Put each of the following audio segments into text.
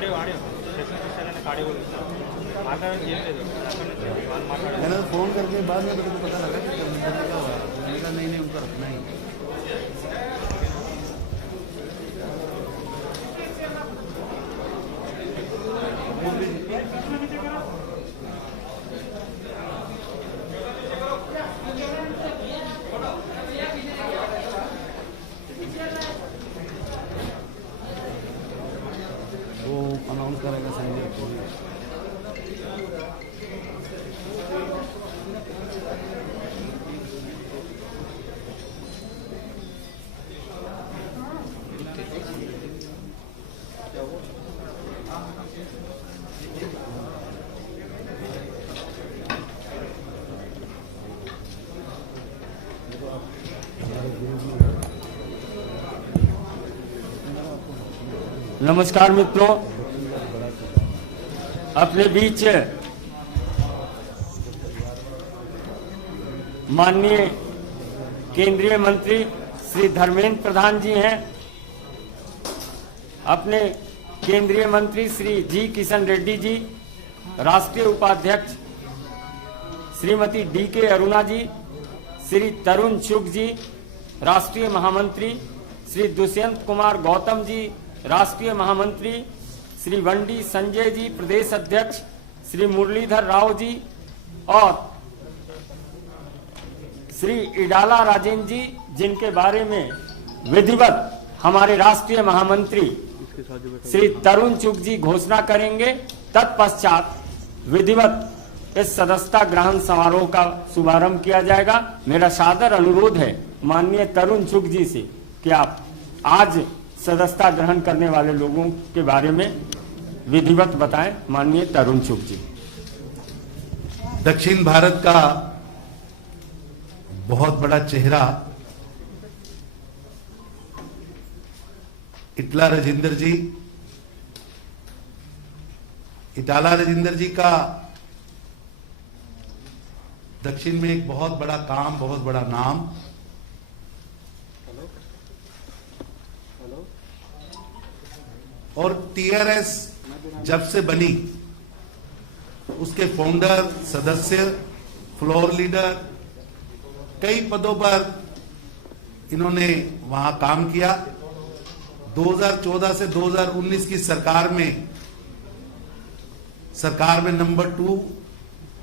मैंने फोन करके बाद में तो पता लगा कि क्या हुआ, मैंने कहा नहीं उनका रखना ही। वो अनाउंस करेगा संजय को। नमस्कार मित्रों, अपने बीच माननीय केंद्रीय मंत्री श्री धर्मेंद्र प्रधान जी हैं। अपने केंद्रीय मंत्री श्री जी किशन रेड्डी जी, राष्ट्रीय उपाध्यक्ष श्रीमती डी.के. अरुणा जी, श्री तरुण चुग जी, राष्ट्रीय महामंत्री श्री दुष्यंत कुमार गौतम जी, राष्ट्रीय महामंत्री श्री वंडी संजय जी, प्रदेश अध्यक्ष श्री मुरलीधर राव जी और श्री इडाला राजेंद्र जी, जिनके बारे में विधिवत हमारे राष्ट्रीय महामंत्री श्री तरुण चुग जी घोषणा करेंगे। तत्पश्चात विधिवत इस सदस्यता ग्रहण समारोह का शुभारंभ किया जाएगा। मेरा सादर अनुरोध है माननीय तरुण चुग जी से कि आप आज सदस्यता ग्रहण करने वाले लोगों के बारे में विधिवत बताएं। माननीय तरुण चुग जी। दक्षिण भारत का बहुत बड़ा चेहरा इटाला राजेंद्र जी का दक्षिण में एक बहुत बड़ा काम, बहुत बड़ा नाम। और टीआरएस जब से बनी उसके फाउंडर, सदस्य, फ्लोर लीडर, कई पदों पर इन्होंने वहां काम किया। 2014 से 2019 की सरकार में नंबर 2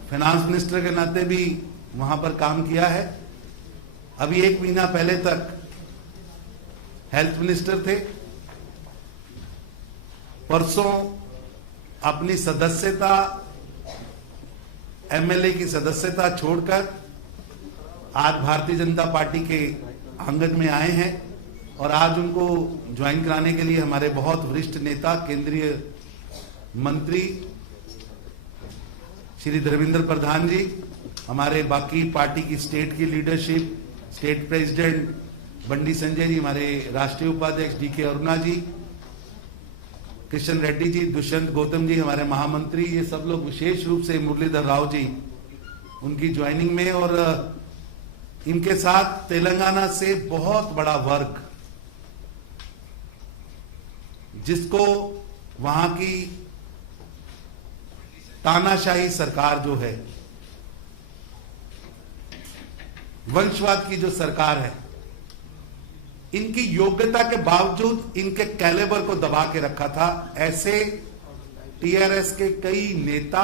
फाइनेंस मिनिस्टर के नाते भी वहां पर काम किया है। अभी 1 महीना पहले तक हेल्थ मिनिस्टर थे। परसों अपनी सदस्यता, एमएलए की सदस्यता छोड़कर आज भारतीय जनता पार्टी के आंगन में आए हैं और आज उनको ज्वाइन कराने के लिए हमारे बहुत वरिष्ठ नेता, केंद्रीय मंत्री श्री धर्मेंद्र प्रधान जी, हमारे बाकी पार्टी की स्टेट की लीडरशिप, स्टेट प्रेसिडेंट बंडी संजय जी, हमारे राष्ट्रीय उपाध्यक्ष डी.के. अरुणा जी, किशन रेड्डी जी, दुष्यंत गौतम जी, हमारे महामंत्री, ये सब लोग, विशेष रूप से मुरलीधर राव जी उनकी ज्वाइनिंग में, और इनके साथ तेलंगाना से बहुत बड़ा वर्ग, जिसको वहां की तानाशाही सरकार जो है, वंशवाद की जो सरकार है, इनकी योग्यता के बावजूद इनके कैलेबर को दबा के रखा था। ऐसे टीआरएस के कई नेता,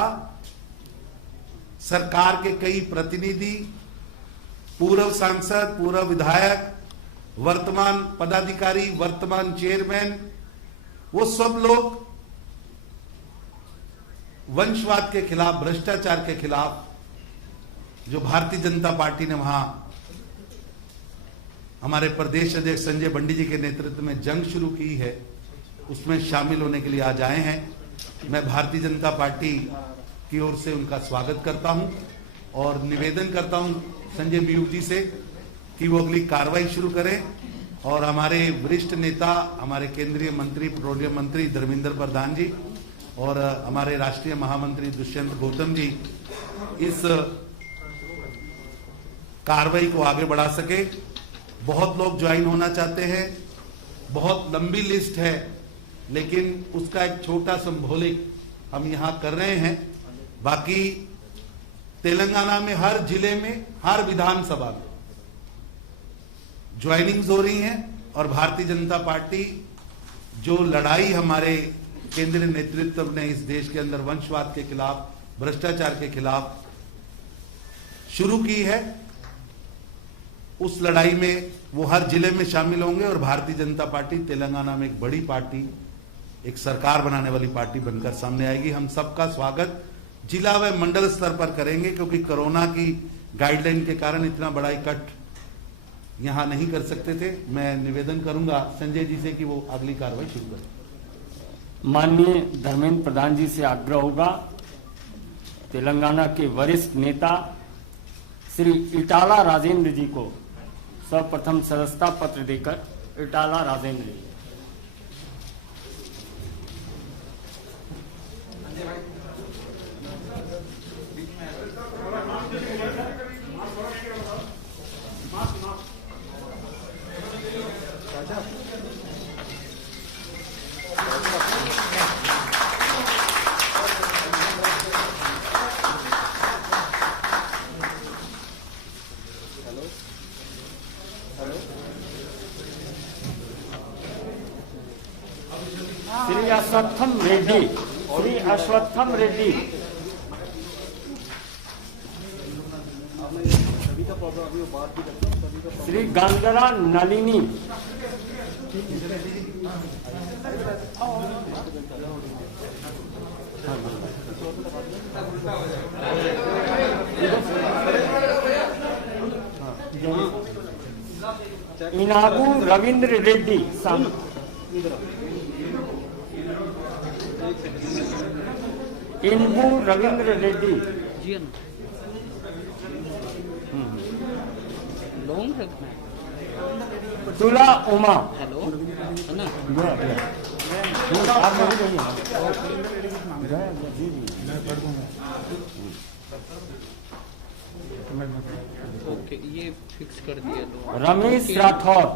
सरकार के कई प्रतिनिधि, पूर्व सांसद, पूर्व विधायक, वर्तमान पदाधिकारी, वर्तमान चेयरमैन, वो सब लोग वंशवाद के खिलाफ, भ्रष्टाचार के खिलाफ जो भारतीय जनता पार्टी ने वहां हमारे प्रदेश अध्यक्ष संजय बंडी जी के नेतृत्व में जंग शुरू की है, उसमें शामिल होने के लिए आज आए हैं। मैं भारतीय जनता पार्टी की ओर से उनका स्वागत करता हूं और निवेदन करता हूं संजय बियूग जी से कि वो अगली कार्रवाई शुरू करें और हमारे वरिष्ठ नेता, हमारे केंद्रीय मंत्री, पेट्रोलियम मंत्री धर्मेंद्र प्रधान जी और हमारे राष्ट्रीय महामंत्री दुष्यंत गौतम जी इस कार्रवाई को आगे बढ़ा सके। बहुत लोग ज्वाइन होना चाहते हैं, बहुत लंबी लिस्ट है लेकिन उसका एक छोटा सिंबॉलिक हम यहां कर रहे हैं। बाकी तेलंगाना में हर जिले में, हर विधानसभा में ज्वाइनिंग्स हो रही हैं और भारतीय जनता पार्टी जो लड़ाई हमारे केंद्रीय नेतृत्व ने इस देश के अंदर वंशवाद के खिलाफ, भ्रष्टाचार के खिलाफ शुरू की है, उस लड़ाई में वो हर जिले में शामिल होंगे और भारतीय जनता पार्टी तेलंगाना में एक बड़ी पार्टी, एक सरकार बनाने वाली पार्टी बनकर सामने आएगी। हम सबका स्वागत जिला व मंडल स्तर पर करेंगे, क्योंकि कोरोना की गाइडलाइन के कारण इतना बड़ा इकट्ठ यहां नहीं कर सकते थे। मैं निवेदन करूंगा संजय जी से कि वो अगली कार्रवाई शुरू करें। माननीय धर्मेंद्र प्रधान जी से आग्रह होगा तेलंगाना के वरिष्ठ नेता श्री इटाला राजेंद्र जी को सर्वप्रथम सदस्यता पत्र देकर, इटाला राजेंद्र जी। श्री अश्वत्थम रेड्डी, श्री अश्वत्थम रेड्डी, श्री गंगरा नलिनी, इनागू रविंद्र रेड्डी, इनबू रविंद्र रेड्डी, तुला उमा, ओके, ये फिक्स कर दिया तो रमेश राठौर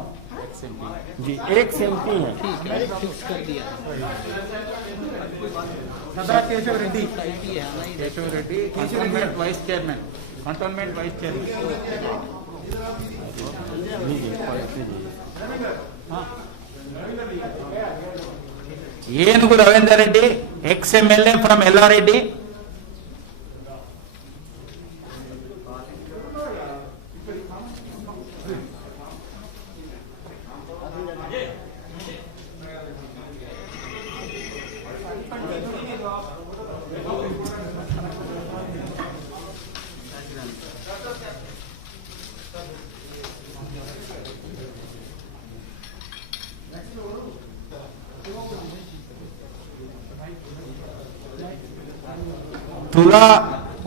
जी, एक एमपी है, ठीक है, फिक्स कर दिया। केशव रेड्डी, आईटी है ना इधर। Keshav Reddy, cantonment vice chairman, cantonment vice chairman. Enugu Ravinder Reddy, ex MLA from Yellareddy. Tula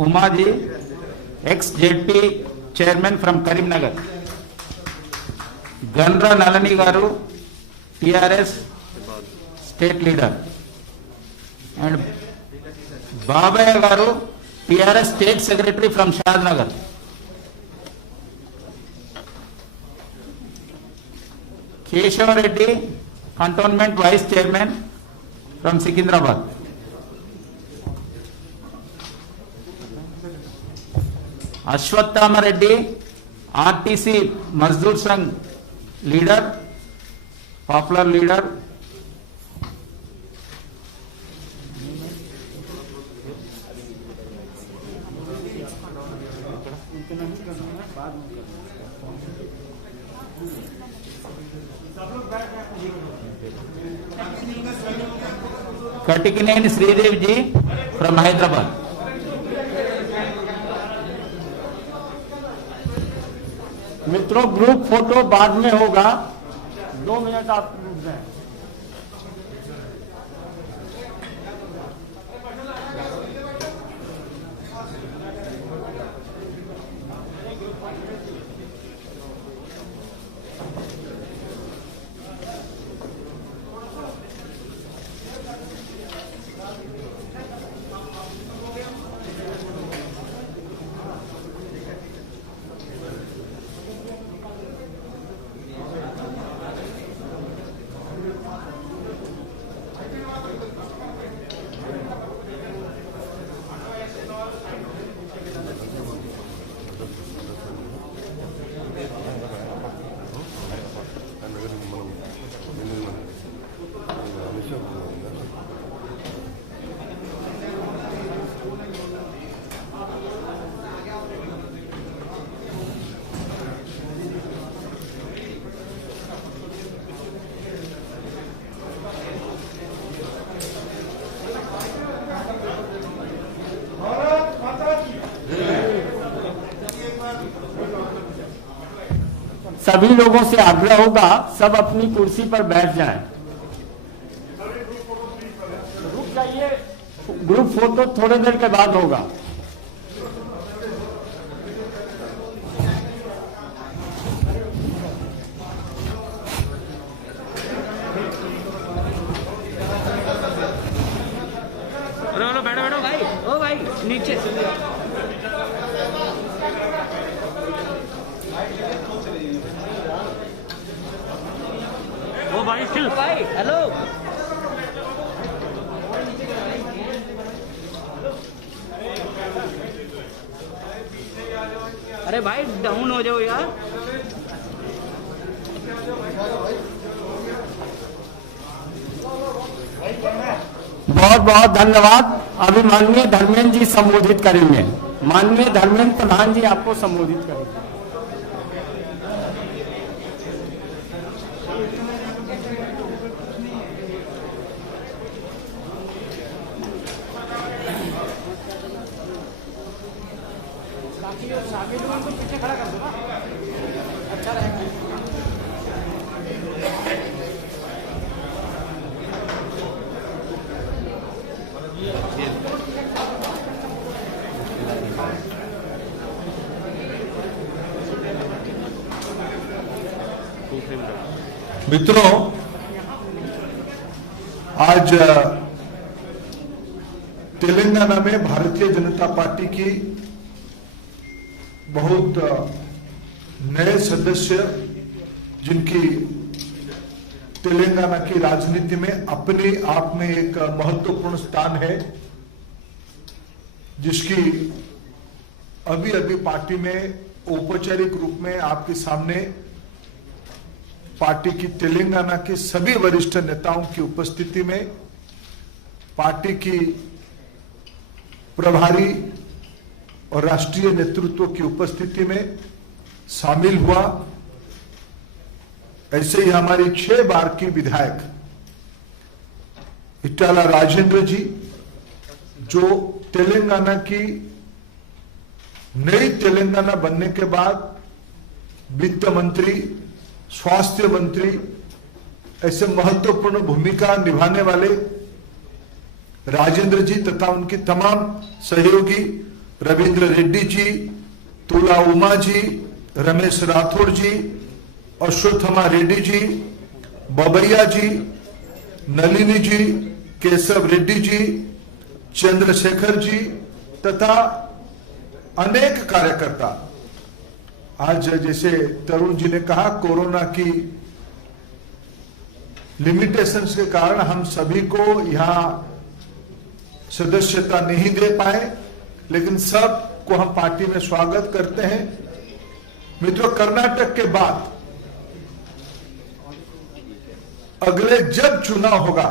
Uma ji, ex ZP chairman from Karimnagar. Gandra Nalini garu, TRS state leader, and Babaiah garu, TRS state secretary from Shadnagar. Keshav Reddy, cantonment vice chairman from Secunderabad. Ashwathama Reddy, RTC Mazdoor Sangh leader, popular leader. Katikaneni Sridev ji from Hyderabad. मित्रों, ग्रुप फोटो बाद में होगा, 2 मिनट आप रुक जाएं। सभी लोगों से आग्रह होगा सब अपनी कुर्सी पर बैठ जाएं। रुक जाइए, ग्रुप फोटो थोड़ी देर के बाद होगा। बैठो बैठो भाई, ओ भाई नीचे ओ भाई चिल भाई, हेलो अरे भाई डाउन हो जाओ यार। बहुत बहुत धन्यवाद। अभी माननीय धर्मेंद्र जी संबोधित करेंगे। माननीय धर्मेंद्र प्रधान जी आपको संबोधित करेंगे। पीछे खड़ा कर दो ना, अच्छा रहेगा। मित्रों, आज तेलंगाना में भारतीय जनता पार्टी की बहुत नए सदस्य, जिनकी तेलंगाना की राजनीति में अपने आप में एक महत्वपूर्ण स्थान है, जिसकी अभी अभी पार्टी में औपचारिक रूप में आपके सामने पार्टी की तेलंगाना के सभी वरिष्ठ नेताओं की उपस्थिति में, पार्टी की प्रभारी और राष्ट्रीय नेतृत्व की उपस्थिति में शामिल हुआ। ऐसे ही हमारी 6 बार की विधायक इटाला राजेंद्र जी, जो तेलंगाना की नई तेलंगाना बनने के बाद वित्त मंत्री, स्वास्थ्य मंत्री, ऐसे महत्वपूर्ण भूमिका निभाने वाले राजेंद्र जी तथा उनकी तमाम सहयोगी रविंद्र रेड्डी जी, तुला उमा जी, रमेश राठौड़ जी, अश्वत्थमा रेड्डी जी, बबैया जी, नलिनी जी, केशव रेड्डी जी, चंद्रशेखर जी तथा अनेक कार्यकर्ता। आज जैसे तरुण जी ने कहा, कोरोना की लिमिटेशंस के कारण हम सभी को यहां सदस्यता नहीं दे पाए, लेकिन सबको हम पार्टी में स्वागत करते हैं। मित्रों, कर्नाटक के बाद अगले जब चुनाव होगा,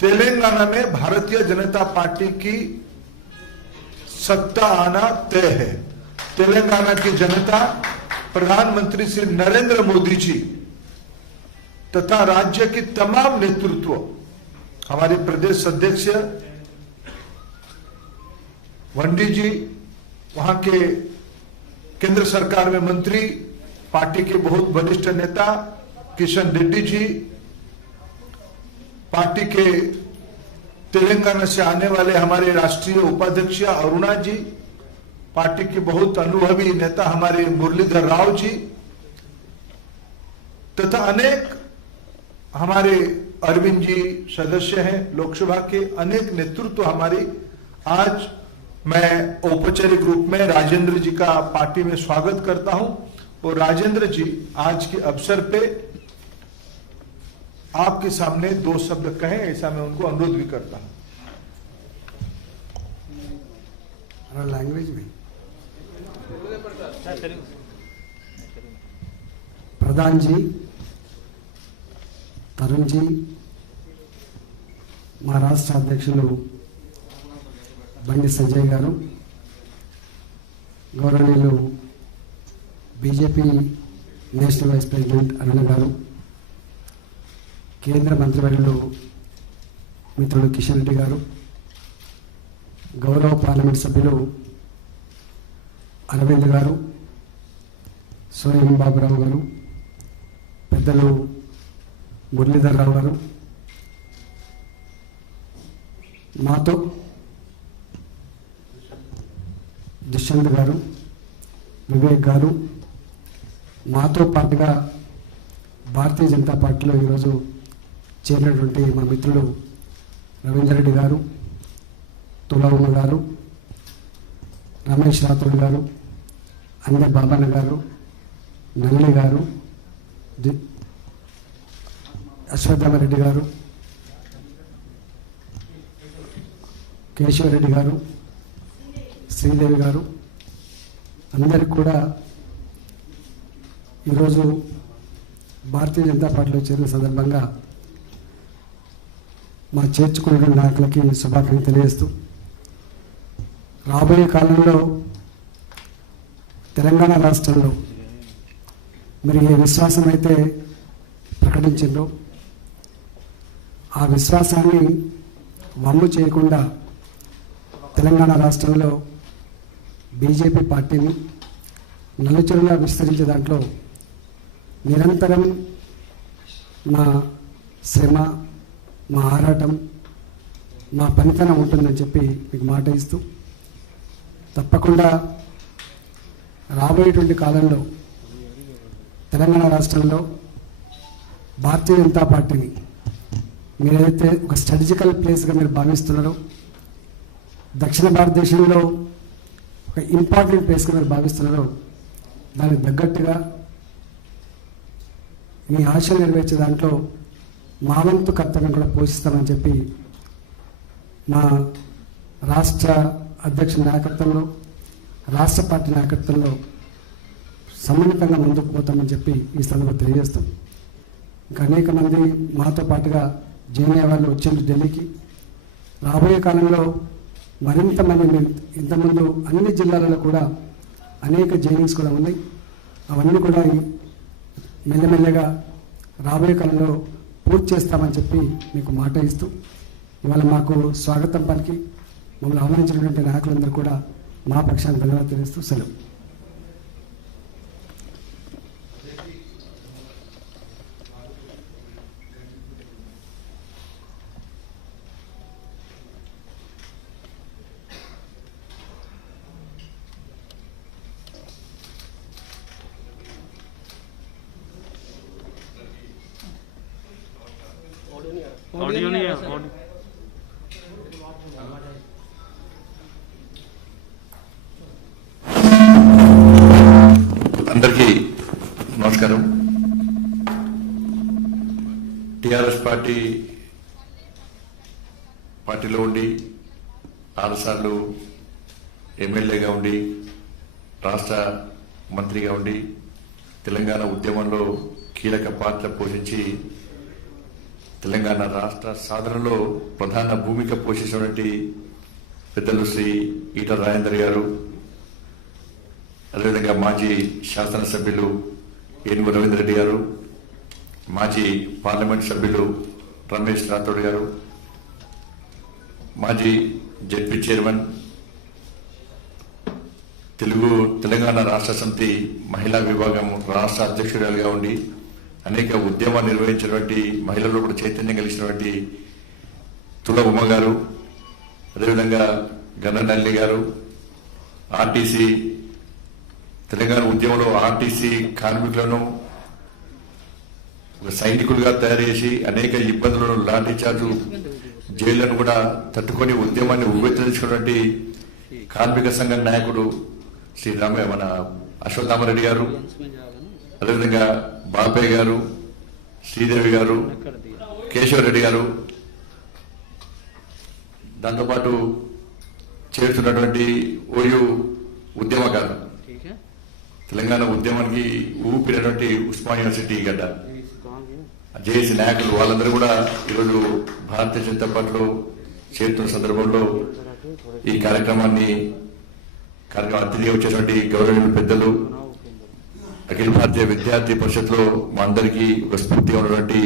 तेलंगाना में भारतीय जनता पार्टी की सत्ता आना तय है। तेलंगाना की जनता प्रधानमंत्री श्री नरेंद्र मोदी जी तथा राज्य की तमाम नेतृत्व, हमारे प्रदेश अध्यक्ष वंडी जी, वहां के केंद्र सरकार में मंत्री, पार्टी के बहुत वरिष्ठ नेता किशन रेड्डी जी, पार्टी के तेलंगाना से आने वाले हमारे राष्ट्रीय उपाध्यक्ष अरुणा जी, पार्टी के बहुत अनुभवी नेता हमारे मुरलीधर राव जी तथा अनेक हमारे अरविंद जी सदस्य हैं लोकसभा के, अनेक नेतृत्व हमारी। आज मैं औपचारिक रूप में राजेंद्र जी का पार्टी में स्वागत करता हूं और राजेंद्र जी आज के अवसर पे आपके सामने 2 शब्द कहें, ऐसा मैं उनको अनुरोध भी करता हूं। लैंग्वेज में प्रधान जी, तरुण जी, మా రాష్ట్ర అధ్యక్షులు బండి సంజయ్ గారు, గౌరవనీయులు బీజేపీ నేషనల్ వైస్ ప్రెసిడెంట్ అరుణ గారు, కేంద్ర మంత్రివర్యులు మిత్రులు కిషన్ రెడ్డి గారు, గౌరవ పార్లమెంట్ సభ్యులు అరవింద్ గారు, సోయం బాబురావు గారు, పెద్దలు మురళీధర్ రావు గారు, మాతో దుష్యంత్ గారు, వివేక్ గారు, మాతో పాటుగా భారతీయ జనతా పార్టీలో ఈరోజు చేరినటువంటి మా మిత్రులు రవీందర్ రెడ్డి గారు, తులవమ్మ గారు, రమేష్ రాథోడ్ గారు, అందే బాబన్న గారు, నల్లి గారు, అశ్వత్థామరెడ్డి గారు, కేశవరెడ్డి గారు, శ్రీదేవి గారు, అందరికి కూడా ఈరోజు భారతీయ జనతా పార్టీలో చేరిన సందర్భంగా మా చేర్చుకున్న నాయకులకి శుభాకాంక్షలు తెలియజేస్తూ, రాబోయే కాలంలో తెలంగాణ రాష్ట్రంలో మరి ఏ విశ్వాసం అయితే ప్రకటించిందో ఆ విశ్వాసాన్ని వమ్ము చేయకుండా తెలంగాణ రాష్ట్రంలో బీజేపీ పార్టీని నలుచెరులా విస్తరించే దాంట్లో నిరంతరం మా శ్రమ, మా ఆరాటం, మా పనితనం ఉంటుందని చెప్పి మీకు మాట ఇస్తూ, తప్పకుండా రాబోయేటువంటి కాలంలో తెలంగాణ రాష్ట్రంలో భారతీయ జనతా పార్టీని మీరైతే ఒక స్ట్రాటజికల్ ప్లేస్గా మీరు భావిస్తున్నారో, దక్షిణ భారతదేశంలో ఒక ఇంపార్టెంట్ ప్లేస్గా మీరు భావిస్తున్నారో, దానికి తగ్గట్టుగా మీ ఆశలు నెరవేర్చే దాంట్లో మా వంతు కర్తవ్యం కూడా పోషిస్తామని చెప్పి మా రాష్ట్ర అధ్యక్షుల నాయకత్వంలో, రాష్ట్ర పార్టీ నాయకత్వంలో సమ్మిళితంగా ముందుకు పోతామని చెప్పి ఈ సందర్భంగా తెలియజేస్తాం. ఇంకా అనేక మంది మాతో పాటుగా జాయిన్ అయ్యే వాళ్ళు వచ్చేది ఢిల్లీకి. రాబోయే కాలంలో మరింత మంది, ఇంతకుముందు అన్ని జిల్లాలలో కూడా అనేక జాయినింగ్స్ కూడా ఉన్నాయి. అవన్నీ కూడా మెల్లమెల్లగా రాబోయే కాలంలో పూర్తి చేస్తామని చెప్పి మీకు మాట ఇస్తూ, ఇవాళ మాకు స్వాగతం పలికి మమ్మల్ని ఆహ్వానించినటువంటి నాయకులందరూ కూడా మా పక్షాన్ని ధన్యవాదాలు తెలియజేస్తూ సెలవు. ऑडियो नहीं है। అందరికీ నమస్కారం. టిఆర్ఎస్ పార్టీలో ఉండి 6 సార్లు ఎమ్మెల్యేగా ఉండి రాష్ట్ర మంత్రిగా ఉండి తెలంగాణ ఉద్యమంలో కీలక పాత్ర పోషించి తెలంగాణ రాష్ట్ర సాధనలో ప్రధాన భూమిక పోషించినటువంటి పెద్దలు శ్రీ ఈటల రాజేందర్ గారు, అదేవిధంగా మాజీ శాసనసభ్యులు ఏనుగు రవీందర్ రెడ్డి గారు, మాజీ పార్లమెంట్ సభ్యులు రమేష్ రాథోడ్ గారు, మాజీ జెడ్పీ చైర్మన్, తెలంగాణ రాష్ట్ర సమితి మహిళా విభాగం రాష్ట్ర అధ్యక్షురాలుగా ఉండి అనేక ఉద్యమాలు నిర్వహించినటువంటి, మహిళలు కూడా చైతన్యం కలిగినటువంటి తుల ఉమ్మ గారు, అదేవిధంగా గన్న నల్లి గారు, ఆర్టీసీ తెలంగాణ ఉద్యమంలో ఆర్టీసీ కార్మికులను ఒక సైనికులుగా తయారు చేసి అనేక ఇబ్బందులను, లాఠీ చార్జు, జైళ్లను కూడా తట్టుకొని ఉద్యమాన్ని ఉవ్వెత్తించుకున్నటువంటి కార్మిక సంఘ నాయకుడు శ్రీ మన అశ్వత్థామరెడ్డి గారు, అదేవిధంగా బాబాయ్ గారు, శ్రీదేవి గారు, కేశవరెడ్డి గారు, దాంతోపాటు చేరుతున్నటువంటి ఓయూ ఉద్యమకారు, తెలంగాణ ఉద్యమానికి ఊపినటువంటి ఉస్మాన్ యూనివర్సిటీ గడ్డ జేఏసీ నాయకులు, వాళ్ళందరూ కూడా ఈరోజు భారతీయ జనతా పార్టీలో చేరుతున్న సందర్భంలో ఈ కార్యక్రమాన్ని అతిథిగా వచ్చేటువంటి గౌరవనీయులు పెద్దలు, అఖిల భారతీయ విద్యార్థి పరిషత్లో మా అందరికీ ఒక స్ఫూర్తిగా ఉన్నటువంటి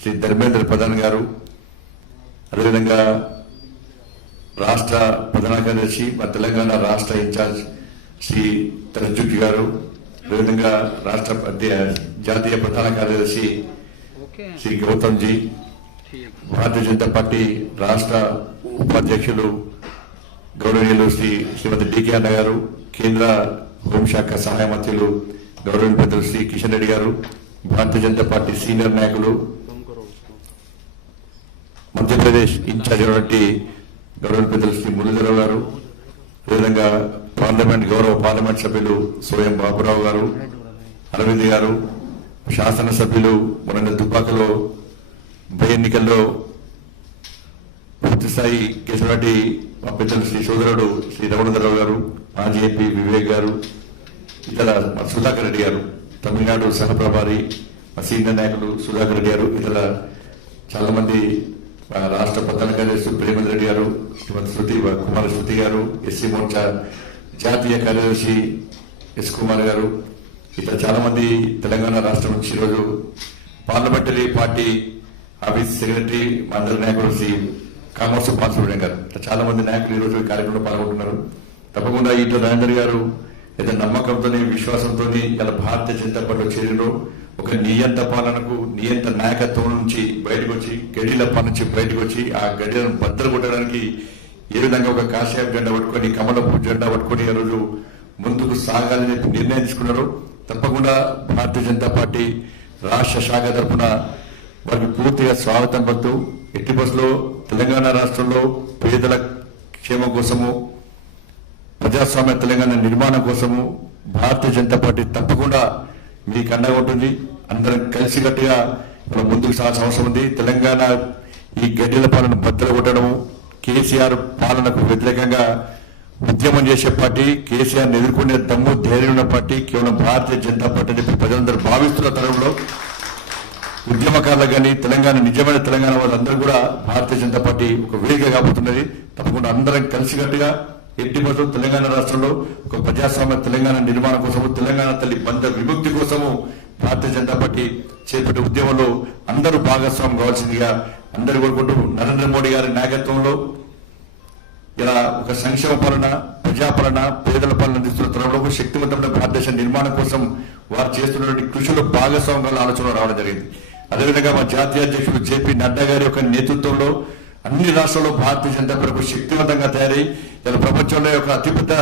శ్రీ ధర్మేంద్ర ప్రధాన్ గారు, అదేవిధంగా రాష్ట్ర ప్రధాన కార్యదర్శి, మా తెలంగాణ రాష్ట్ర ఇన్ఛార్జ్ శ్రీ తరంజుకి గారు, అదేవిధంగా రాష్ట్ర జాతీయ ప్రధాన కార్యదర్శి శ్రీ గౌతమ్ జీ, భారతీయ జనతా పార్టీ రాష్ట్ర ఉపాధ్యక్షులు గౌరవనీయులు శ్రీమతి డికే అన్న గారు, కేంద్ర హోంశాఖ సహాయ మంత్రులు గౌరవనీయ పెద్దలు శ్రీ కిషన్ రెడ్డి గారు, భారతీయ జనతా పార్టీ సీనియర్ నాయకులు, మధ్యప్రదేశ్ ఇన్ఛార్జ్ అయినటువంటి గౌరవనీయ పెద్దలు శ్రీ మురళీధరరావు గారు, అదేవిధంగా గౌరవ పార్లమెంట్ సభ్యులు సోయం బాబురావు గారు, అరవింద్ గారు, శాసనసభ్యులు మొన్న దుబ్బాకలో ఉప ఎన్నికల్లో పూర్తిస్థాయి గెలిచినటువంటి మా పెద్దలు శ్రీ సోదరుడు శ్రీ రమణధరరావు గారు, మాజీ ఎంపీ వివేక్ గారు, ఇతర సుధాకర్ రెడ్డి గారు, తమిళనాడు సహప్రభారి మా సీనియర్ నాయకులు సుధాకర్ రెడ్డి గారు, ఇతర చాలా మంది రాష్ట్ర ప్రధాన కార్యదర్శి ప్రేమేంద్ర రెడ్డి గారు, శ్రీమతి కుమార శృతి గారు, ఎస్సీ మోర్చా జాతీయ కార్యదర్శి ఎస్ కుమార్ గారు, ఇతర చాలా మంది తెలంగాణ రాష్ట్రం నుంచి ఈరోజు పార్లమెంటరీ పార్టీ ఆఫీస్ సెక్రటరీ అందరి నాయకులు శ్రీ కామర్స్ బాలసుబ్రహ్మణ్యం గారు, చాలా మంది నాయకులు ఈరోజు ఈ కార్యక్రమంలో పాల్గొంటున్నారు. తప్పకుండా ఈటల రాజేందర్ గారు ఏదో నమ్మకంతో విశ్వాసంతో ఇలా భారతీయ జనతా పార్టీలో చేరిలో ఒక నియంత పాలనకు నియంత నాయకత్వం నుంచి బయటకు వచ్చి గడిల పాలన నుంచి బయటకు వచ్చి ఆ గడిలను బద్దలు కొట్టడానికి ఏ విధంగా ఒక కాషాయం జెండా పట్టుకొని కమలపు జెండా పట్టుకొని ఈ రోజు ముందుకు సాగాలని నిర్ణయం తీసుకున్నారు. తప్పకుండా భారతీయ జనతా పార్టీ రాష్ట్ర శాఖ తరఫున వారికి పూర్తిగా స్వాగతం పలుకుతూ ఎట్టి బస్సులో తెలంగాణ రాష్ట్రంలో పేదల క్షేమం కోసము ప్రజాస్వామ్య తెలంగాణ నిర్మాణం కోసము భారతీయ జనతా పార్టీ తప్పకుండా మీకు అండగా ఉంటుంది. అందరం కలిసికట్టుగా ఇప్పుడు ముందుకు సాగాల్సిన అవసరం ఉంది. తెలంగాణ ఈ గడ్డిల పాలన బద్దలు కొట్టడము, కేసీఆర్ పాలనకు వ్యతిరేకంగా ఉద్యమం చేసే పార్టీ, కేసీఆర్ని ఎదుర్కొనే దమ్ము ధైర్యం ఉన్న పార్టీ కేవలం భారతీయ జనతా పార్టీ అని ప్రజలందరూ భావిస్తున్న తరంలో ఉద్యమకారులకు కానీ తెలంగాణ నిజమైన తెలంగాణ వాళ్ళందరూ కూడా భారతీయ జనతా పార్టీ ఒక వేదిక కాబోతున్నది. తప్పకుండా అందరం కలిసికట్టుగా ఎట్టి బస్సు తెలంగాణ రాష్ట్రంలో ఒక ప్రజాస్వామ్య తెలంగాణ నిర్మాణం కోసము, తెలంగాణ తల్లి బంధ విముక్తి కోసము భారతీయ జనతా పార్టీ చేపట్టే ఉద్యమంలో అందరూ భాగస్వామ్యం కావాల్సిందిగా అందరూ కోరుకుంటూ నరేంద్ర మోడీ గారి నాయకత్వంలో ఇలా ఒక సంక్షేమ పాలన, ప్రజాపాలన, పేదల పాలన అందిస్తున్న తరంలో ఒక శక్తివంతమైన భారతదేశ నిర్మాణం కోసం వారు చేస్తున్నటువంటి కృషిలో భాగస్వామ్యాల ఆలోచన రావడం జరిగింది. అదేవిధంగా మా జాతీయ అధ్యక్షుడు జేపీ నడ్డా గారి యొక్క నేతృత్వంలో అన్ని రాష్ట్రాల్లో భారతీయ జనతా పార్టీ శక్తివంతంగా తయారై ఇలా ప్రపంచంలో ఒక అతిపెద్ద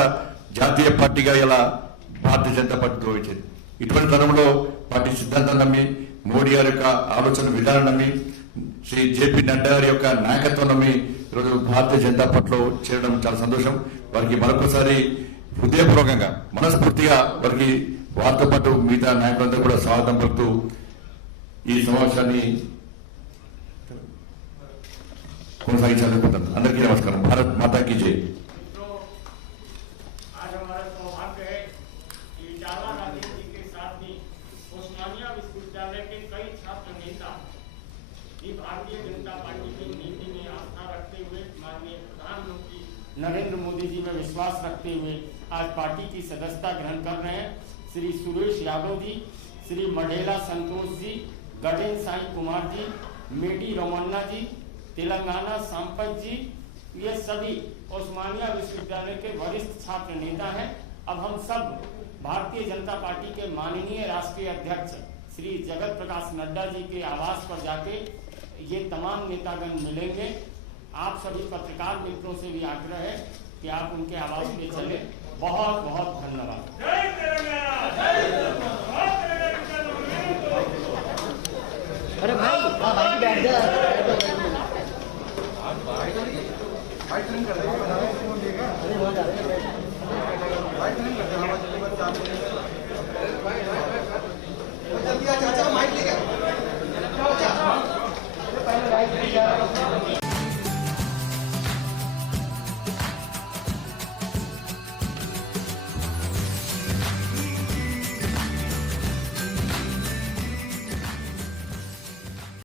జాతీయ పార్టీగా ఇలా భారతీయ జనతా పార్టీ గౌరవించింది. ఇటువంటి తరంలో పార్టీ సిద్ధాంతం నమ్మి, మోడీ గారి యొక్క ఆలోచన విధానం నమ్మి, శ్రీ జేపీ నడ్డా గారి యొక్క నాయకత్వం నమ్మి ఈరోజు భారతీయ జనతా పార్టీలో చేరడం చాలా సంతోషం. వారికి మరొకసారి హృదయపూర్వకంగా మనస్ఫూర్తిగా వారికి వారితో పాటు మిగతా నాయకులందరూ కూడా స్వాగతం పలుకుతూ ఈ సమావేశాన్ని కొనసాగించాలనుకుంటున్నాను. అందరికీ నమస్కారం. భారత్ మాతాకి జై. भारतीय जनता पार्टी की नीति में आस्था रखते हुए माननीय प्रधानमंत्री नरेंद्र मोदी जी में विश्वास रखते हुए आज पार्टी की सदस्यता ग्रहण कर रहे हैं श्री सुरेश यादव जी, श्री मढ़ेला संतोष जी, गडेन साई कुमार जी, मेडी रमन्ना जी, तेलंगाना संपत जी, ये सभी ओस्मानिया विश्वविद्यालय के वरिष्ठ छात्र नेता हैं। अब हम सब भारतीय जनता पार्टी के माननीय राष्ट्रीय अध्यक्ष श्री जगत प्रकाश नड्डा जी के आवास पर जाके ये तमाम नेतागण मिलेंगे। आप सभी पत्रकार मित्रों से भी आग्रह है कि आप उनके आवास पे चले। बहुत बहुत धन्यवाद। अरे भाई बैठ जा। कर